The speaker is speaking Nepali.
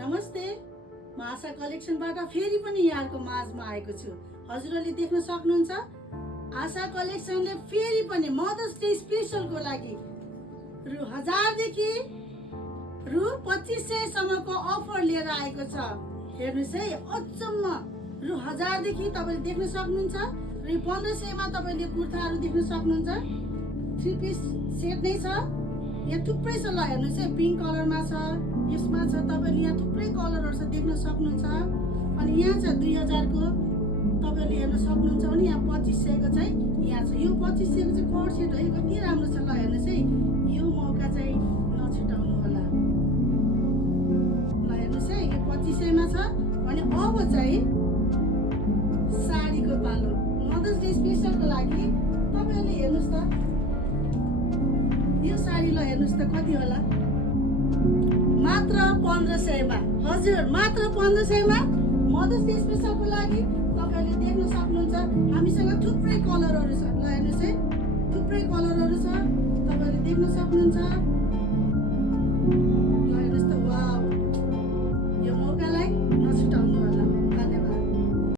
नमस्ते, म आशा कलेक्सनबाट फेरि पनि यहाँको माझमा आएको छु। हजुरहरूले देख्न सक्नुहुन्छ आशा कलेक्सनले फेरि पनि मदर्स डे स्पेशलको लागि रु 1000 देखि रु 2500 सम्मको अफर लिएर आएको छ। हेर्नुस् है, अचम्म रु 1000 देखि तपाईले देख्न सक्नुहुन्छ। रु 1500 मा तपाईले कुर्ताहरू देख्न सक्नुहुन्छ। 3 पिस सेट नै छ। यहाँ थुप्रै छ, ल हेर्नुस् है, पिङ्क कलरमा छ, यसमा छ, तपाईले यहाँ थुप्रै कलरहरु छ देख्न सक्नुहुन्छ। अनि यहाँ छ 2000 को, तपाईले हेर्न सक्नुहुन्छ भने यहाँ 2500 को चाहिँ यहाँ छ। यो 2500 को चाहिँ कोड सेट है, कति राम्रो छ। ल हेर्नुस् है, यो मौका चाहिँ नछुटाउनु होला। ल हेर्नुस् है, यो 2500 मा छ भने अब चाहिँ साडीको पालो मदर्स डे स्पेशलको लागि तपाईले हेर्नुस् त, यो साडी ल हेर्नुस् त कति होला, मात्र 1500 मा। हजुर, मात्र 1500 मा मदर्स डे स्पेशलको लागि तपाईले देख्न सक्नुहुन्छ। हामीसँग थुप्रै कलरहरु छ। ल हेर्नुस् है, थुप्रै कलरहरु छ, तपाईले देख्न सक्नुहुन्छ।